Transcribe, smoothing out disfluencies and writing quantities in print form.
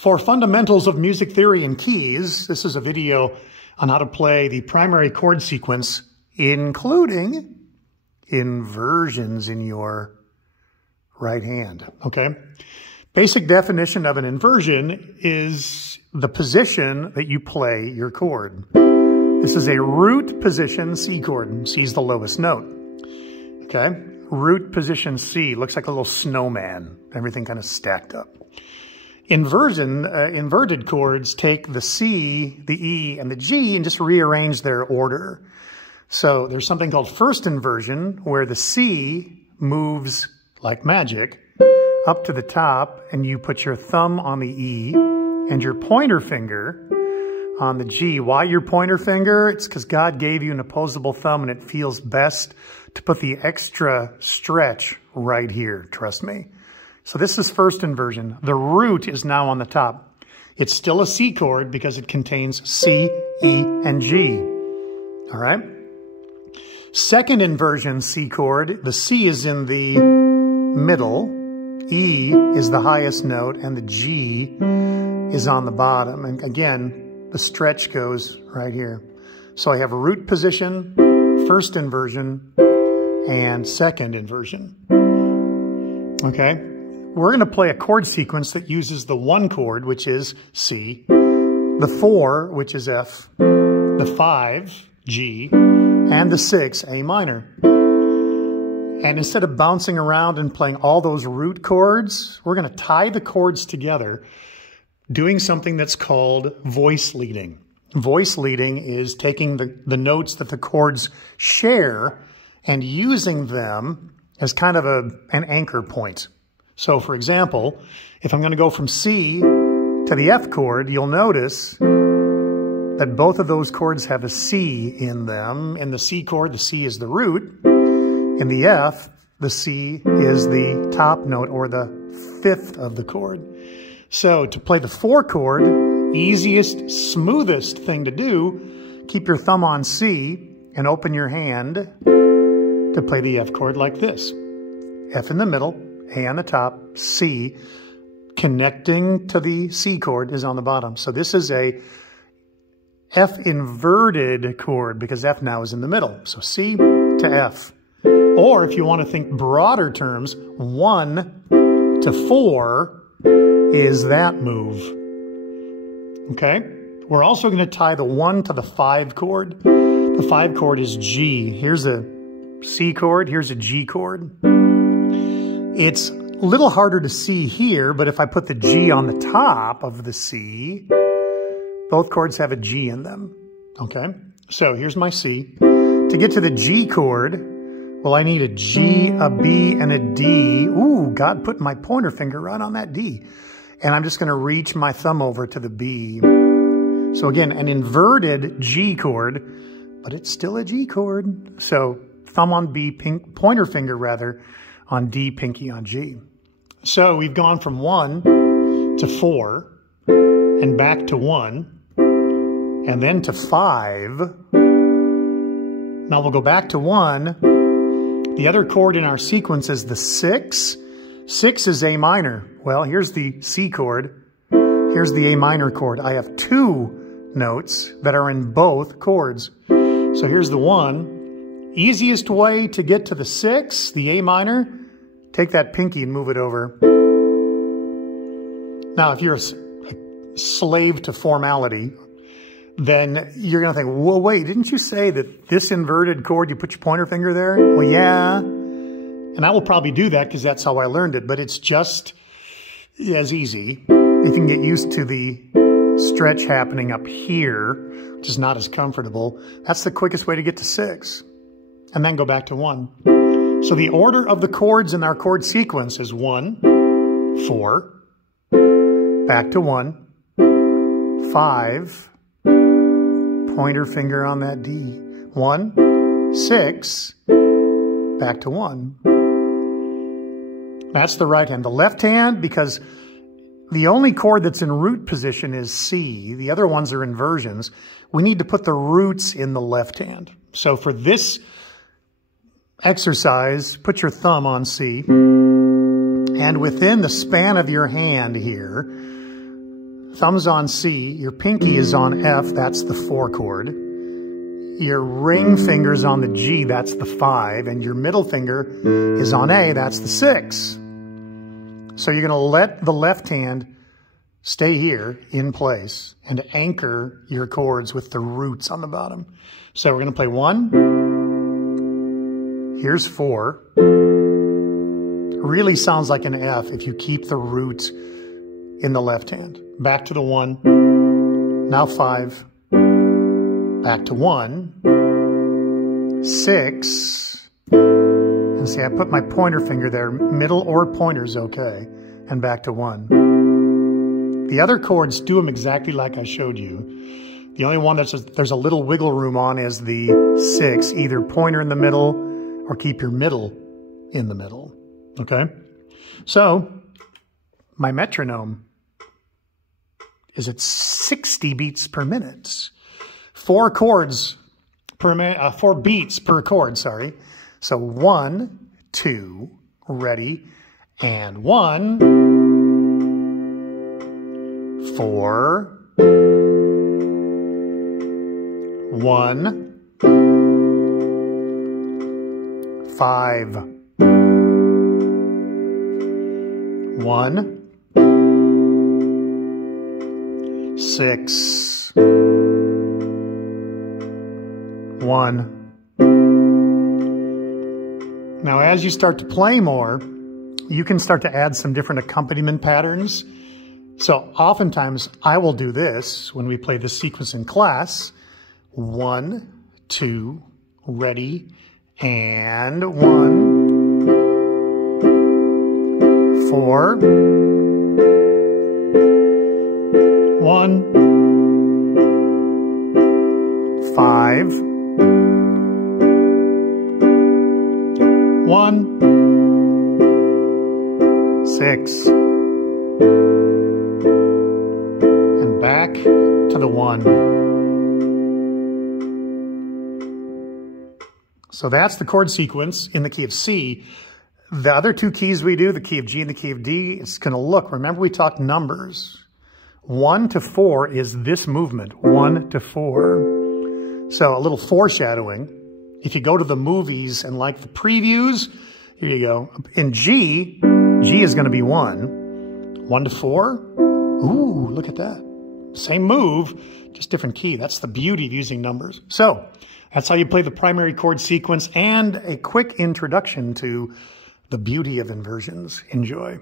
For fundamentals of music theory and keys, this is a video on how to play the primary chord sequence, including inversions in your right hand, okay? Basic definition of an inversion is the position that you play your chord. This is a root position C chord. C is the lowest note, okay? Root position C, looks like a little snowman, everything kind of stacked up. Inverted chords take the C, the E, and the G and just rearrange their order. So there's something called first inversion, where the C moves like magic up to the top, and you put your thumb on the E and your pointer finger on the G. Why your pointer finger? It's because God gave you an opposable thumb, and it feels best to put the extra stretch right here, trust me. So this is first inversion. The root is now on the top. It's still a C chord because it contains C, E, and G. All right? Second inversion C chord, the C is in the middle, E is the highest note, and the G is on the bottom. And again, the stretch goes right here. So I have a root position, first inversion, and second inversion. Okay? We're going to play a chord sequence that uses the 1 chord, which is C, the 4, which is F, the 5, G, and the 6, A minor. And instead of bouncing around and playing all those root chords, we're going to tie the chords together doing something that's called voice leading. Voice leading is taking the notes that the chords share and using them as kind of an anchor point. So, for example, if I'm going to go from C to the F chord, you'll notice that both of those chords have a C in them. In the C chord, the C is the root. In the F, the C is the top note, or the 5th of the chord. So, to play the 4 chord, easiest, smoothest thing to do, keep your thumb on C and open your hand to play the F chord like this. F in the middle, A on the top, C, connecting to the C chord is on the bottom. So this is a F inverted chord because F now is in the middle. So C to F. Or if you want to think broader terms, 1 to 4 is that move. Okay? We're also going to tie the 1 to the 5 chord. The 5 chord is G. Here's a C chord, here's a G chord. It's a little harder to see here, but if I put the G on the top of the C, both chords have a G in them, okay? So here's my C. To get to the G chord, well, I need a G, a B, and a D. Ooh, God put my pointer finger right on that D. And I'm just going to reach my thumb over to the B. So again, an inverted G chord, but it's still a G chord. So thumb on B, pointer finger rather, on D, pinky on G. So we've gone from 1 to 4 and back to 1 and then to 5. Now we'll go back to 1. The other chord in our sequence is the 6. 6 is A minor. Well, here's the C chord. Here's the A minor chord. I have 2 notes that are in both chords. So here's the 1. Easiest way to get to the 6, the A minor, take that pinky and move it over. Now, if you're a slave to formality, then you're going to think, well, wait, didn't you say that this inverted chord, you put your pointer finger there? Well, yeah. And I will probably do that because that's how I learned it, but it's just as easy. If you can get used to the stretch happening up here, which is not as comfortable, that's the quickest way to get to 6. And then go back to 1. So the order of the chords in our chord sequence is 1, 4, back to 1, 5, pointer finger on that D, 1, 6, back to 1. That's the right hand. The left hand, because the only chord that's in root position is C. The other ones are inversions. We need to put the roots in the left hand. So for this exercise, put your thumb on C. And within the span of your hand here, thumb's on C, your pinky is on F, that's the 4 chord. Your ring finger's on the G, that's the 5, and your middle finger is on A, that's the 6. So you're going to let the left hand stay here in place and anchor your chords with the roots on the bottom. So we're going to play 1. Here's 4. Really sounds like an F if you keep the root in the left hand. Back to the 1. Now 5. Back to 1. 6. And see, I put my pointer finger there. Middle or pointer's okay. And back to 1. The other chords do them exactly like I showed you. The only one there's a little wiggle room on is the 6. Either pointer in the middle or keep your middle in the middle. Okay? So, my metronome is at 60 beats per minute. 4 chords per minute, 4 beats per chord, sorry. So 1, 2, ready, and 1, 4, 1, 5, 1, 6, 1. Now, as you start to play more, you can start to add some different accompaniment patterns. So oftentimes I will do this when we play this sequence in class. 1, 2, ready, and 1, 4, 1, 5, 1, 6, and back to the 1. So that's the chord sequence in the key of C. The other 2 keys we do, the key of G and the key of D, it's going to look, remember we talked numbers. 1 to 4 is this movement, 1 to 4. So a little foreshadowing. If you go to the movies and like the previews, here you go. In G, G is going to be 1. 1 to 4. Ooh, look at that. Same move, just different key. That's the beauty of using numbers. So that's how you play the primary chord sequence and a quick introduction to the beauty of inversions. Enjoy.